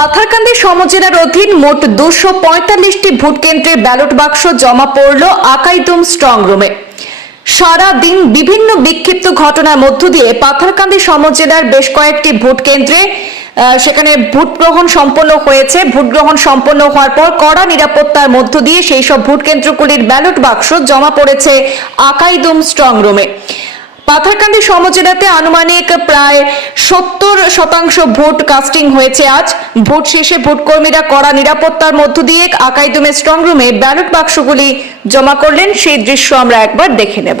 পাথারকান্দি সমজেলার অধীন মোট দুশো পঁয়তাল্লিশটি ভোট কেন্দ্রের ব্যালট বাক্স জমা পড়ল আকাইদুম স্ট্রং রুমে। সারা দিন বিভিন্ন বিক্ষিপ্ত ঘটনার মধ্য দিয়ে পাথারকান্দি সমজেলার বেশ কয়েকটি ভোট কেন্দ্রে সেখানে ভোট গ্রহণ সম্পন্ন হয়েছে। ভোট গ্রহণ সম্পন্ন হওয়ার পর কড়া নিরাপত্তার মধ্য দিয়ে সেই সব ভোট কেন্দ্রগুলির ব্যালট বাক্স জমা পড়েছে আকাইদুম স্ট্রং রুমে। পাথারকান্দি সমজেলাতে আনুমানিক প্রায় সত্তর শতাংশ ভোট কাস্টিং হয়েছে আজ। ভোট শেষে ভোটকর্মীরা কড়া নিরাপত্তার মধ্য দিয়ে আকাইদুমের স্ট্রং রুমে ব্যালট বাক্সগুলি জমা করলেন। সেই দৃশ্য আমরা একবার দেখে নেব।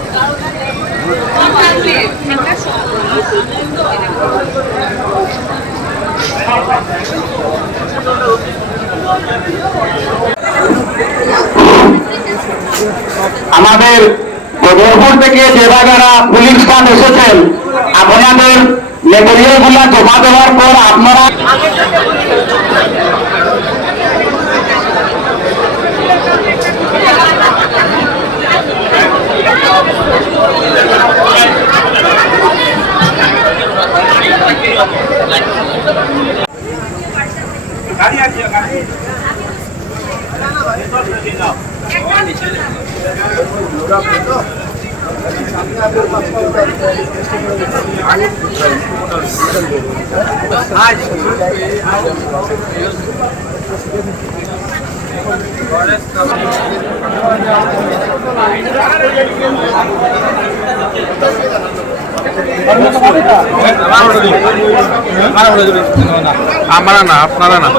আমাদের বদরপুর থেকে যে বাগারা পুলিশ স্টাফ এসেছেন, আপনাদের মেটেরিয়ালগুলা জমা দেওয়ার পর আপনারা আমরা না আপনারা না।